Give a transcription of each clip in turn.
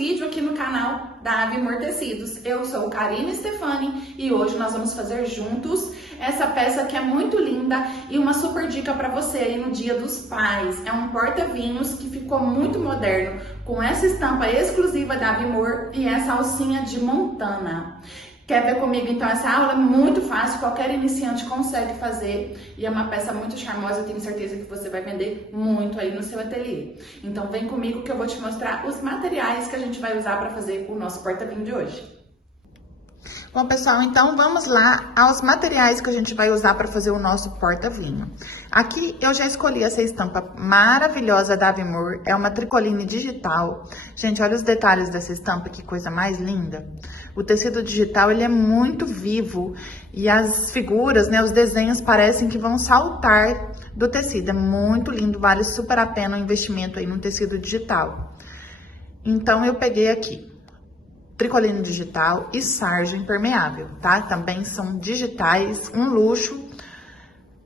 vídeo aqui no canal da Avimor Tecidos. Eu sou Karine Stefani e hoje nós vamos fazer juntos essa peça que é muito linda e uma super dica para você aí no Dia dos Pais. É um porta-vinhos que ficou muito moderno, com essa estampa exclusiva da Avimor e essa alcinha de montana. Quer ver comigo então essa aula? É muito fácil, qualquer iniciante consegue fazer e é uma peça muito charmosa, eu tenho certeza que você vai vender muito aí no seu ateliê. Então vem comigo que eu vou te mostrar os materiais que a gente vai usar para fazer o nosso porta-vinho de hoje. Bom, pessoal, então vamos lá aos materiais que a gente vai usar para fazer o nosso porta-vinho. Aqui eu já escolhi essa estampa maravilhosa da Avimor, é uma tricoline digital. Gente, olha os detalhes dessa estampa, que coisa mais linda. O tecido digital, ele é muito vivo e as figuras, né, os desenhos parecem que vão saltar do tecido. É muito lindo, vale super a pena o investimento aí no tecido digital. Então, eu peguei aqui tricoline digital e sarja impermeável, tá? Também são digitais, um luxo,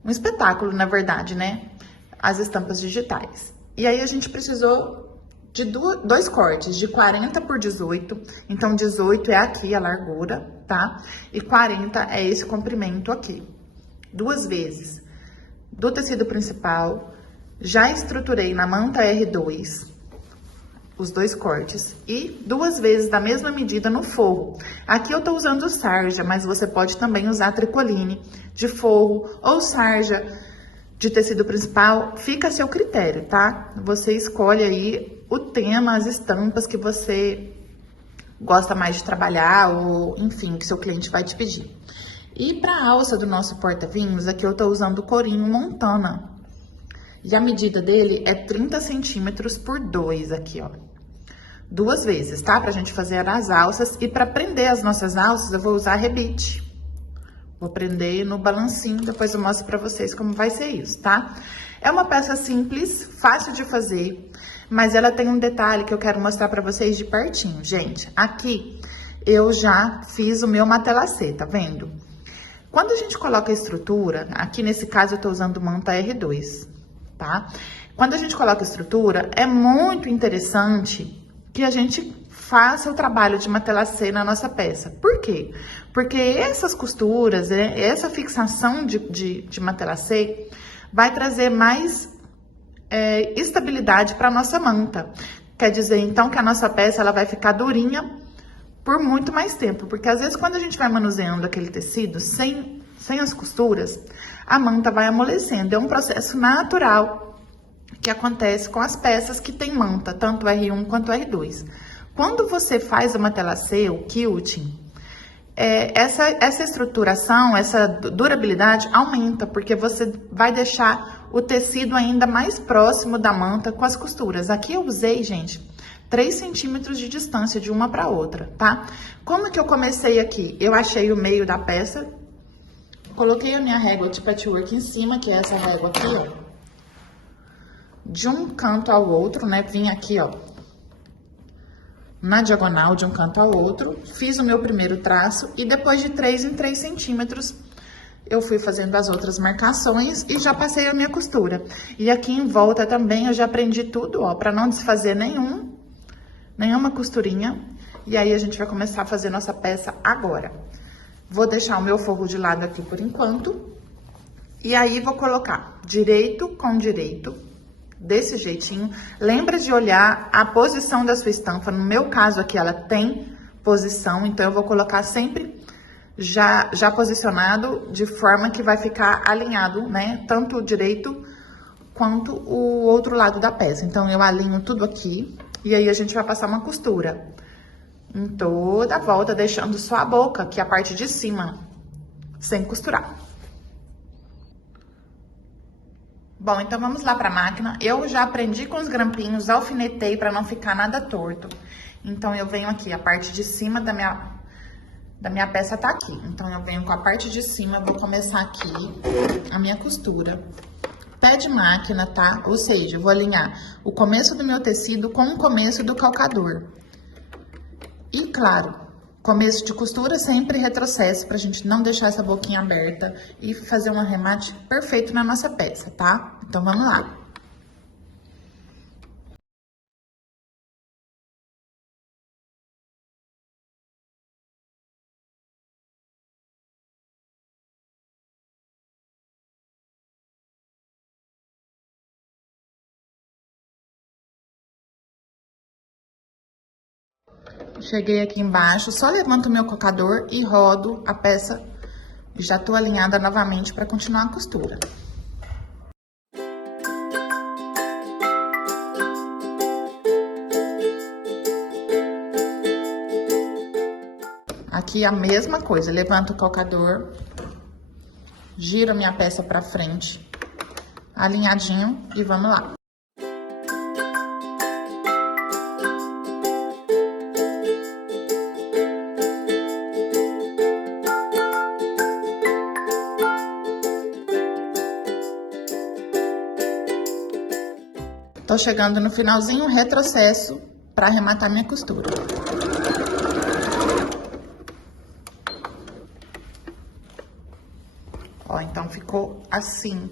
um espetáculo, na verdade, né? As estampas digitais. E aí, a gente precisou de dois cortes, de 40 por 18. Então, 18 é aqui a largura, tá? E 40 é esse comprimento aqui. Duas vezes do tecido principal, já estruturei na manta R2, os dois cortes, e duas vezes da mesma medida no forro. Aqui eu tô usando sarja, mas você pode também usar tricoline de forro ou sarja de tecido principal, fica a seu critério, tá? Você escolhe aí o tema, as estampas que você gosta mais de trabalhar, ou enfim, que seu cliente vai te pedir. E para a alça do nosso porta-vinhos, aqui eu tô usando o corinho montana. E a medida dele é 30 centímetros por 2 aqui, ó. Duas vezes, tá? Pra gente fazer as alças. E pra prender as nossas alças, eu vou usar rebite. Vou prender no balancinho, depois eu mostro pra vocês como vai ser isso, tá? É uma peça simples, fácil de fazer, mas ela tem um detalhe que eu quero mostrar pra vocês de pertinho. Gente, aqui eu já fiz o meu matelassê, tá vendo? Quando a gente coloca a estrutura, aqui nesse caso eu tô usando manta R2, tá? Quando a gente coloca a estrutura, é muito interessante que a gente faça o trabalho de matelassê na nossa peça. Por quê? Porque essas costuras, essa fixação de matelassê vai trazer mais estabilidade para a nossa manta. Quer dizer, então, que a nossa peça ela vai ficar durinha por muito mais tempo. Porque às vezes, quando a gente vai manuseando aquele tecido sem as costuras, a manta vai amolecendo. É um processo natural que acontece com as peças que tem manta, tanto R1 quanto R2. Quando você faz o matelassê, o quilting, essa estruturação, essa durabilidade aumenta, porque você vai deixar o tecido ainda mais próximo da manta com as costuras. Aqui eu usei, gente, 3 centímetros de distância de uma para outra, tá? Como que eu comecei aqui? Eu achei o meio da peça, coloquei a minha régua de patchwork em cima, que é essa régua aqui, ó. De um canto ao outro, né? Vim aqui, ó, na diagonal de um canto ao outro, fiz o meu primeiro traço e depois de 3 em 3 centímetros, eu fui fazendo as outras marcações e já passei a minha costura. E aqui em volta também eu já prendi tudo, ó, pra não desfazer nenhuma costurinha. E aí a gente vai começar a fazer nossa peça agora. Vou deixar o meu forro de lado aqui por enquanto. E aí vou colocar direito com direito, desse jeitinho. Lembra de olhar a posição da sua estampa. No meu caso aqui, ela tem posição, então eu vou colocar sempre já posicionado, de forma que vai ficar alinhado, né? Tanto o direito quanto o outro lado da peça. Então, eu alinho tudo aqui e aí a gente vai passar uma costura em toda a volta, deixando só a boca, que é a parte de cima, sem costurar. Bom, então vamos lá para a máquina. Eu já aprendi com os grampinhos, alfinetei para não ficar nada torto. Então, eu venho aqui, a parte de cima da minha peça tá aqui. Então, eu venho com a parte de cima, vou começar aqui a minha costura. Pé de máquina, tá? Ou seja, eu vou alinhar o começo do meu tecido com o começo do calcador. E, claro, começo de costura, sempre retrocesso, pra gente não deixar essa boquinha aberta e fazer um arremate perfeito na nossa peça, tá? Então, vamos lá. Cheguei aqui embaixo, só levanto o meu cocador e rodo a peça. Já tô alinhada novamente para continuar a costura. Aqui a mesma coisa, levanto o calcador, giro a minha peça pra frente, alinhadinho e vamos lá. Tô chegando no finalzinho, retrocesso pra arrematar minha costura. Ó, então ficou assim.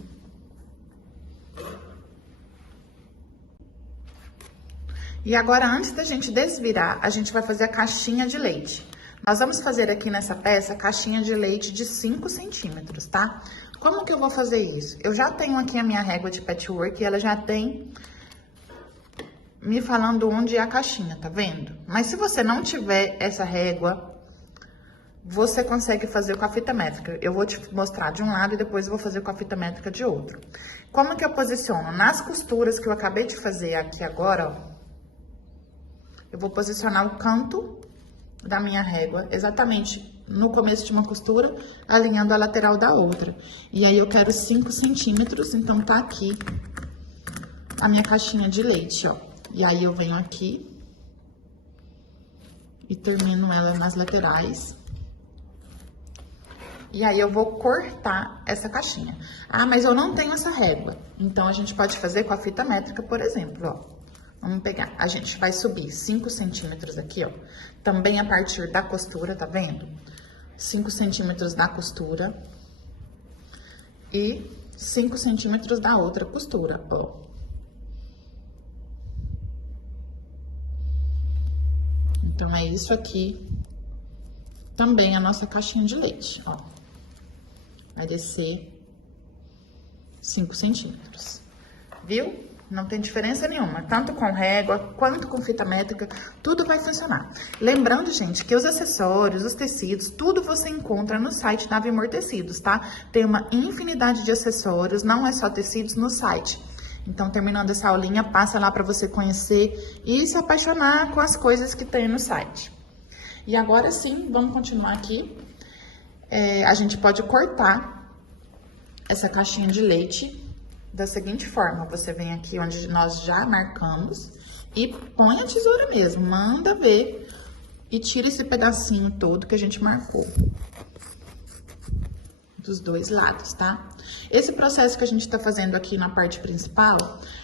E agora, antes da gente desvirar, a gente vai fazer a caixinha de leite. Nós vamos fazer aqui nessa peça, caixinha de leite de 5 centímetros, tá? Como que eu vou fazer isso? Eu já tenho aqui a minha régua de patchwork e ela já tem me falando onde é a caixinha, tá vendo? Mas se você não tiver essa régua, você consegue fazer com a fita métrica. Eu vou te mostrar de um lado e depois eu vou fazer com a fita métrica de outro. Como que eu posiciono? Nas costuras que eu acabei de fazer aqui agora, ó, eu vou posicionar o canto da minha régua exatamente no começo de uma costura, alinhando a lateral da outra. E aí eu quero 5 centímetros, então tá aqui a minha caixinha de leite, ó. E aí eu venho aqui e termino ela nas laterais. E aí eu vou cortar essa caixinha. Ah, mas eu não tenho essa régua. Então, a gente pode fazer com a fita métrica, por exemplo, ó. Vamos pegar, a gente vai subir 5 centímetros aqui, ó. Também a partir da costura, tá vendo? 5 centímetros da costura. E 5 centímetros da outra costura, ó. Então, é isso aqui. Também a nossa caixinha de leite, ó. Vai descer 5 centímetros. Viu? Não tem diferença nenhuma. Tanto com régua, quanto com fita métrica, tudo vai funcionar. Lembrando, gente, que os acessórios, os tecidos, tudo você encontra no site da Avimor Tecidos, tá? Tem uma infinidade de acessórios, não é só tecidos no site. Então, terminando essa aulinha, passa lá pra você conhecer e se apaixonar com as coisas que tem no site. E agora sim, vamos continuar aqui. A gente pode cortar essa caixinha de leite da seguinte forma. Você vem aqui onde nós já marcamos e põe a tesoura mesmo, manda ver e tira esse pedacinho todo que a gente marcou. Dos dois lados, tá? Esse processo que a gente tá fazendo aqui na parte principal,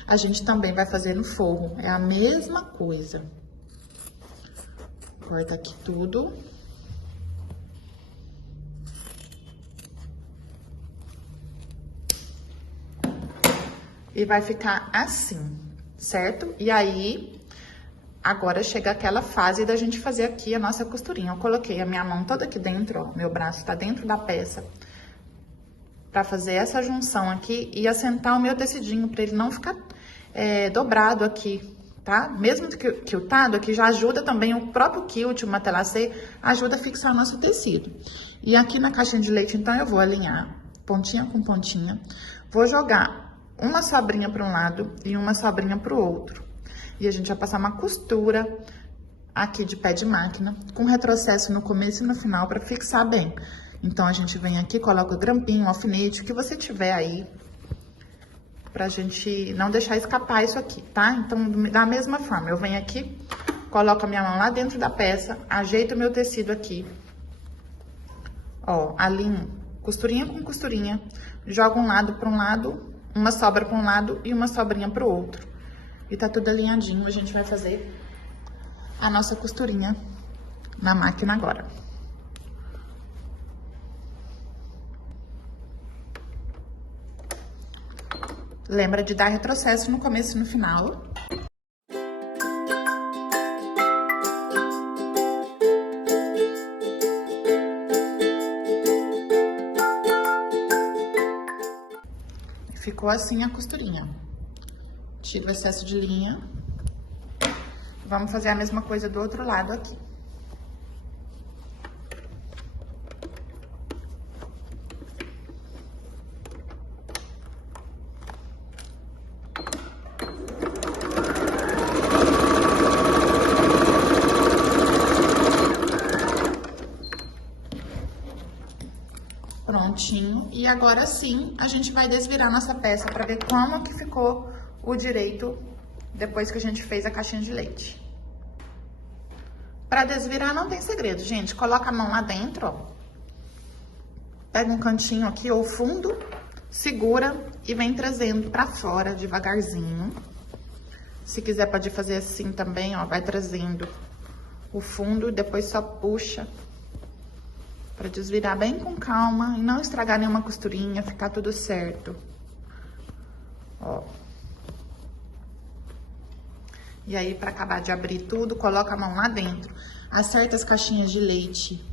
a gente também vai fazer no forro. É a mesma coisa. Corta aqui tudo. E vai ficar assim, certo? E aí, agora chega aquela fase da gente fazer aqui a nossa costurinha. Eu coloquei a minha mão toda aqui dentro, ó. Meu braço tá dentro da peça. Pra fazer essa junção aqui e assentar o meu tecidinho, pra ele não ficar dobrado aqui, tá? Mesmo que o tado aqui já ajuda também, o próprio quilt, o matelassé, ajuda a fixar o nosso tecido. E aqui na caixinha de leite, então, eu vou alinhar pontinha com pontinha. Vou jogar uma sobrinha para um lado e uma sobrinha para o outro. E a gente vai passar uma costura aqui de pé de máquina, com retrocesso no começo e no final para fixar bem. Então, a gente vem aqui, coloca o grampinho, o alfinete, o que você tiver aí, pra gente não deixar escapar isso aqui, tá? Então, da mesma forma, eu venho aqui, coloco a minha mão lá dentro da peça, ajeito o meu tecido aqui. Ó, alinho costurinha com costurinha, jogo um lado para um lado, uma sobra para um lado e uma sobrinha para o outro. E tá tudo alinhadinho, a gente vai fazer a nossa costurinha na máquina agora. Lembra de dar retrocesso no começo e no final. Ficou assim a costurinha. Tira o excesso de linha. Vamos fazer a mesma coisa do outro lado aqui. agora sim, a gente vai desvirar nossa peça para ver como que ficou o direito depois que a gente fez a caixinha de leite. Para desvirar não tem segredo, gente. Coloca a mão lá dentro, ó. Pega um cantinho aqui ou fundo, segura e vem trazendo para fora devagarzinho. Se quiser pode fazer assim também, ó, vai trazendo o fundo e depois só puxa para desvirar bem com calma e não estragar nenhuma costurinha, ficar tudo certo. Ó. E aí, para acabar de abrir tudo, coloca a mão lá dentro. Acerta as caixinhas de leite.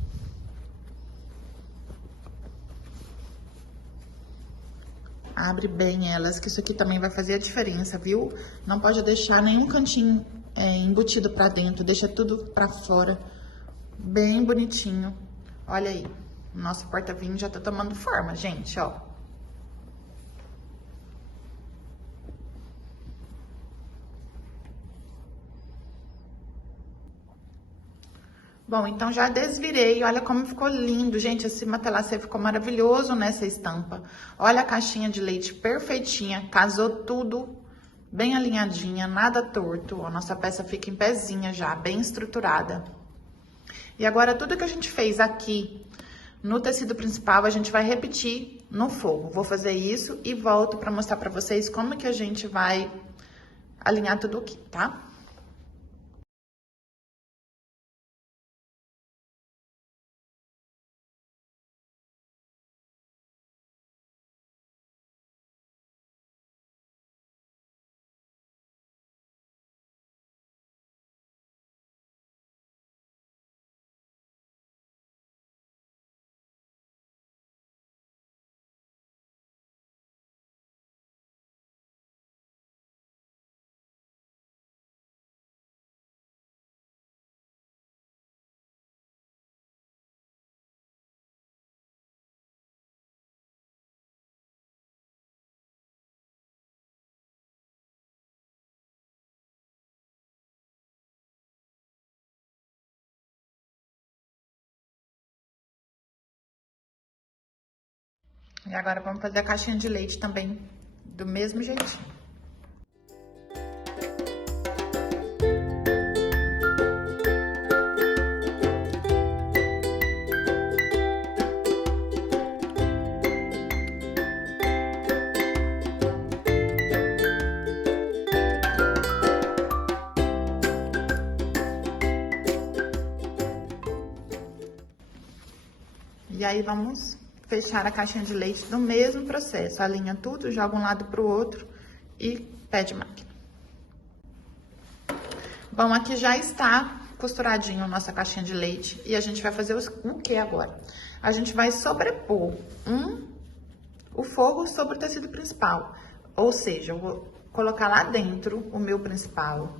Abre bem elas, que isso aqui também vai fazer a diferença, viu? Não pode deixar nenhum cantinho embutido pra dentro, deixa tudo pra fora, bem bonitinho. Olha aí, o nosso porta-vinho já tá tomando forma, gente, ó. Bom, então já desvirei, olha como ficou lindo, gente, esse matelacê ficou maravilhoso nessa estampa. Olha a caixinha de leite perfeitinha, casou tudo bem alinhadinha, nada torto. A nossa peça fica em pezinha já, bem estruturada. E agora tudo que a gente fez aqui no tecido principal, a gente vai repetir no forro. Vou fazer isso e volto para mostrar para vocês como que a gente vai alinhar tudo aqui, tá? E agora vamos fazer a caixinha de leite também do mesmo jeitinho. E aí vamos fechar a caixinha de leite do mesmo processo. Alinha tudo, joga um lado pro outro e pé de máquina. Bom, aqui já está costuradinho a nossa caixinha de leite e a gente vai fazer o que agora? A gente vai sobrepor o forro sobre o tecido principal. Ou seja, eu vou colocar lá dentro o meu principal.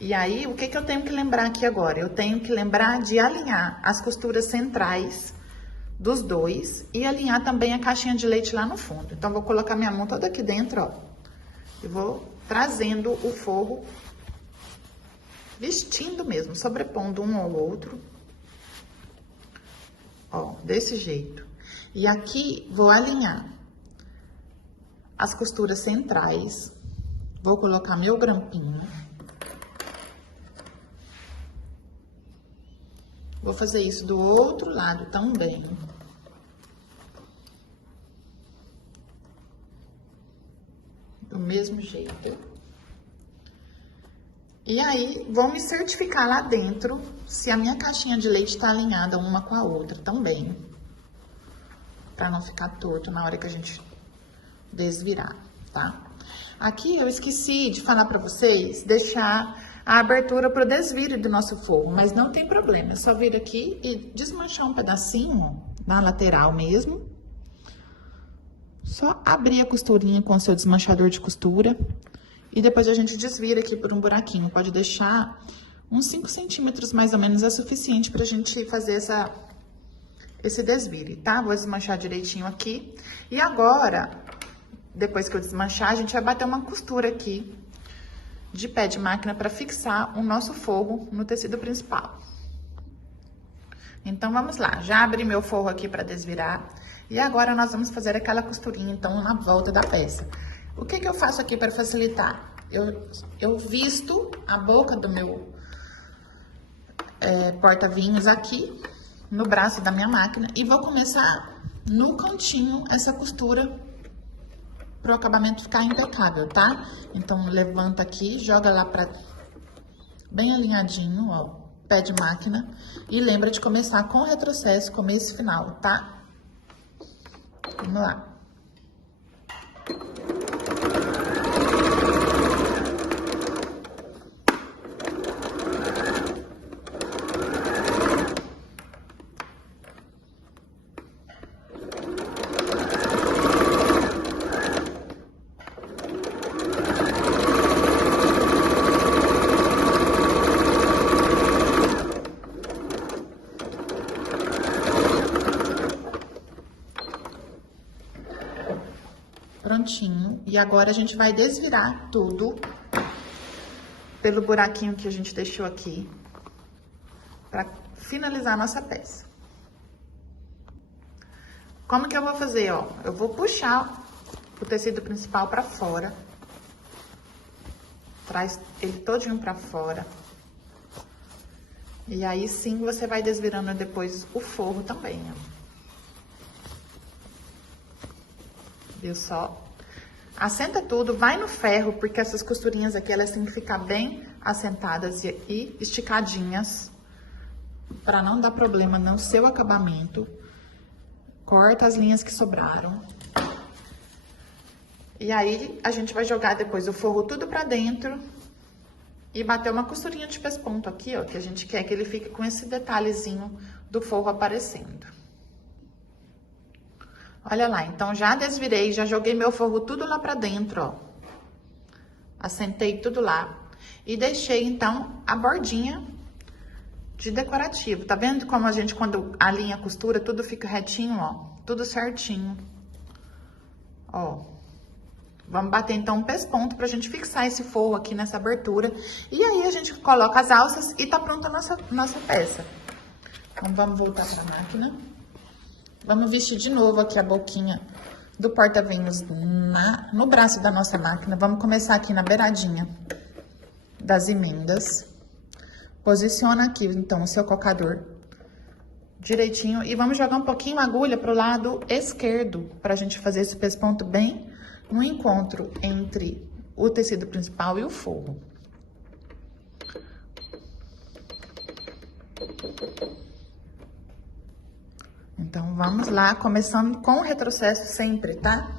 E aí, o que que eu tenho que lembrar aqui agora? Eu tenho que lembrar de alinhar as costuras centrais dos dois e alinhar também a caixinha de leite lá no fundo. Então, vou colocar minha mão toda aqui dentro, ó. E vou trazendo o forro, vestindo mesmo, sobrepondo um ao outro. Ó, desse jeito. E aqui, vou alinhar as costuras centrais. Vou colocar meu grampinho. Vou fazer isso do outro lado também. Do mesmo jeito. E aí, vou me certificar lá dentro se a minha caixinha de leite tá alinhada uma com a outra também. Pra não ficar torto na hora que a gente desvirar, tá? Aqui eu esqueci de falar pra vocês, deixar a abertura pro desvire do nosso forro, mas não tem problema, é só vir aqui e desmanchar um pedacinho na lateral mesmo. Só abrir a costurinha com o seu desmanchador de costura e depois a gente desvira aqui por um buraquinho. Pode deixar uns 5 centímetros mais ou menos, é suficiente pra gente fazer esse desvire, tá? Vou desmanchar direitinho aqui. E agora, depois que eu desmanchar, a gente vai bater uma costura aqui de pé de máquina para fixar o nosso forro no tecido principal. Então, vamos lá. Já abri meu forro aqui pra desvirar. E agora, nós vamos fazer aquela costurinha, então, na volta da peça. O que eu faço aqui para facilitar? Eu visto a boca do meu porta-vinhos aqui, no braço da minha máquina. E vou começar no cantinho essa costura, pro acabamento ficar impecável, tá? Então, levanta aqui, joga lá pra bem alinhadinho, ó, pé de máquina. E lembra de começar com retrocesso, começo e final, tá? Vamos lá. Prontinho. E agora a gente vai desvirar tudo pelo buraquinho que a gente deixou aqui para finalizar a nossa peça. Como que eu vou fazer, ó? Eu vou puxar o tecido principal para fora. Traz ele todinho para fora. E aí sim você vai desvirando depois o forro também, ó. Viu só? Assenta tudo, vai no ferro, porque essas costurinhas aqui, elas têm que ficar bem assentadas e esticadinhas, para não dar problema no seu acabamento. Corta as linhas que sobraram. E aí, a gente vai jogar depois o forro tudo pra dentro e bater uma costurinha de pesponto aqui, ó, que a gente quer que ele fique com esse detalhezinho do forro aparecendo. Olha lá, então já desvirei, já joguei meu forro tudo lá pra dentro, ó. Assentei tudo lá. E deixei, então, a bordinha de decorativo. Tá vendo como a gente, quando alinha a costura, tudo fica retinho, ó? Tudo certinho. Ó. Vamos bater, então, um pesponto pra gente fixar esse forro aqui nessa abertura. E aí, a gente coloca as alças e tá pronta a nossa peça. Então, vamos voltar pra máquina. Vamos vestir de novo aqui a boquinha do porta-vinhos no braço da nossa máquina. Vamos começar aqui na beiradinha das emendas. Posiciona aqui, então, o seu cocador direitinho. E vamos jogar um pouquinho a agulha pro lado esquerdo, pra gente fazer esse pesponto bem no encontro entre o tecido principal e o forro. Então, vamos lá, começando com o retrocesso sempre, tá?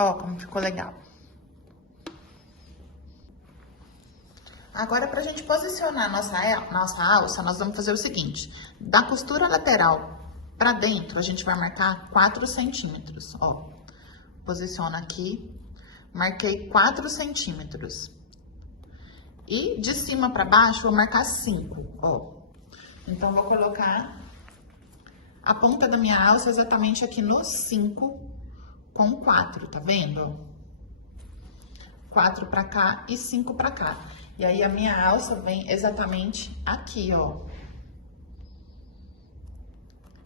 Ó, como ficou legal. Agora, pra gente posicionar a nossa alça, nós vamos fazer o seguinte. Da costura lateral pra dentro, a gente vai marcar 4 centímetros, ó. Posiciona aqui, marquei 4 centímetros. E de cima pra baixo, vou marcar 5, ó. Então, vou colocar a ponta da minha alça exatamente aqui no 5 com 4, tá vendo? 4 pra cá e 5 pra cá. E aí, a minha alça vem exatamente aqui, ó.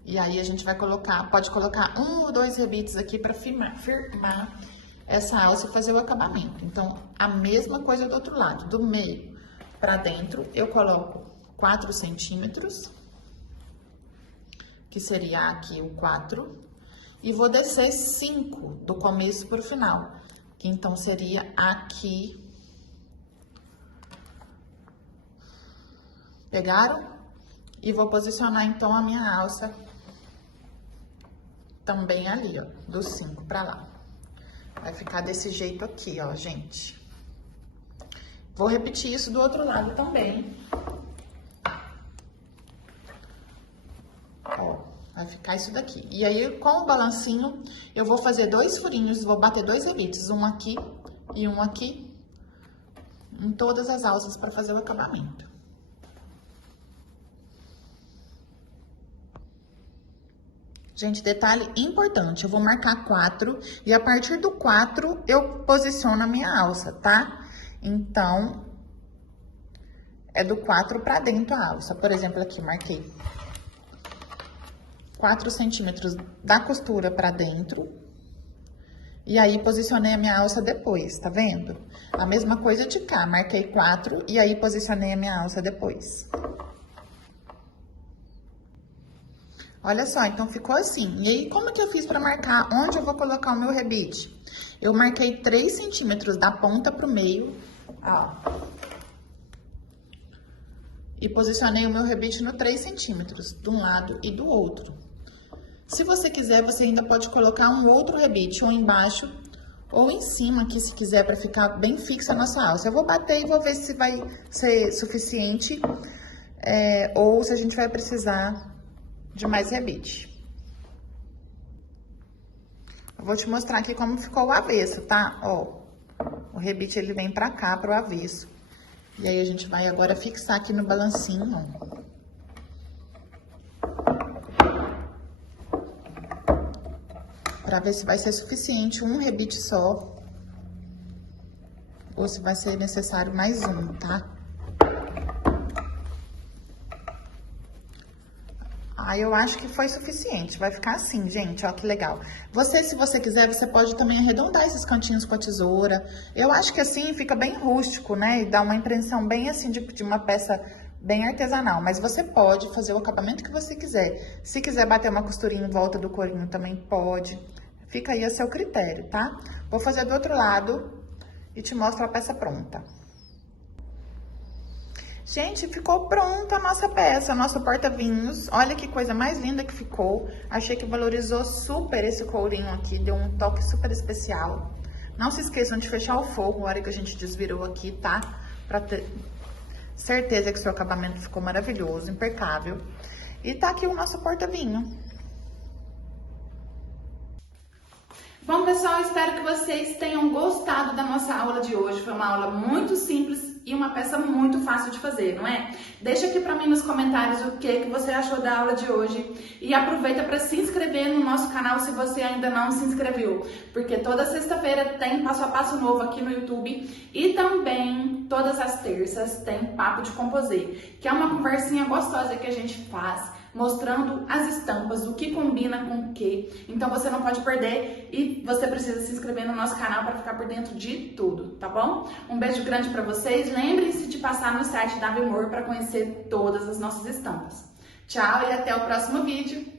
E aí, a gente vai colocar, pode colocar 1 ou 2 rebites aqui pra firmar essa alça e fazer o acabamento. Então, a mesma coisa do outro lado. Do meio pra dentro, eu coloco 4 centímetros, que seria aqui o 4. E vou descer 5 do começo pro final, que então seria aqui. Pegaram? E vou posicionar, então, a minha alça também ali, ó, dos 5 pra lá. Vai ficar desse jeito aqui, ó, gente. Vou repetir isso do outro lado também. Ó, vai ficar isso daqui. E aí, com o balancinho, eu vou fazer 2 furinhos, vou bater 2 rebites, um aqui e um aqui, em todas as alças para fazer o acabamento. Gente, detalhe importante, eu vou marcar 4 e a partir do 4 eu posiciono a minha alça, tá? Então, é do 4 pra dentro a alça. Por exemplo, aqui, marquei 4 centímetros da costura pra dentro. E aí, posicionei a minha alça depois, tá vendo? A mesma coisa de cá, marquei 4 e aí posicionei a minha alça depois. Olha só, então ficou assim. E aí, como que eu fiz pra marcar onde eu vou colocar o meu rebite? Eu marquei 3 centímetros da ponta pro meio, ó. E posicionei o meu rebite no 3 centímetros, de um lado e do outro. Se você quiser, você ainda pode colocar um outro rebite, ou embaixo ou em cima aqui, se quiser, pra ficar bem fixa a nossa alça. Eu vou bater e vou ver se vai ser suficiente, ou se a gente vai precisar de mais rebite. Eu vou te mostrar aqui como ficou o avesso, tá? Ó, o rebite, ele vem pra cá, pro avesso. E aí, a gente vai agora fixar aqui no balancinho, ó. Pra ver se vai ser suficiente um rebite só. Ou se vai ser necessário mais um, tá? Aí, eu acho que foi suficiente. Vai ficar assim, gente, ó, que legal. Você, se você quiser, você pode também arredondar esses cantinhos com a tesoura. Eu acho que assim fica bem rústico, né? E dá uma impressão bem assim de uma peça bem artesanal. Mas você pode fazer o acabamento que você quiser. Se quiser bater uma costurinha em volta do corinho, também pode. Fica aí a seu critério, tá? Vou fazer do outro lado e te mostro a peça pronta. Gente, ficou pronta a nossa peça, nosso porta-vinhos. Olha que coisa mais linda que ficou. Achei que valorizou super esse courinho aqui, deu um toque super especial. Não se esqueçam de fechar o forro na hora que a gente desvirou aqui, tá? Pra ter certeza que o seu acabamento ficou maravilhoso, impecável. E tá aqui o nosso porta-vinho. Bom, pessoal, espero que vocês tenham gostado da nossa aula de hoje. Foi uma aula muito simples e uma peça muito fácil de fazer, não é? Deixa aqui pra mim nos comentários o que você achou da aula de hoje e aproveita para se inscrever no nosso canal se você ainda não se inscreveu, porque toda sexta-feira tem passo a passo novo aqui no YouTube e também todas as terças tem Papo de Composê, que é uma conversinha gostosa que a gente faz, mostrando as estampas, o que combina com o que. Então você não pode perder e você precisa se inscrever no nosso canal para ficar por dentro de tudo, tá bom? Um beijo grande para vocês. Lembrem-se de passar no site da Avimor para conhecer todas as nossas estampas. Tchau e até o próximo vídeo.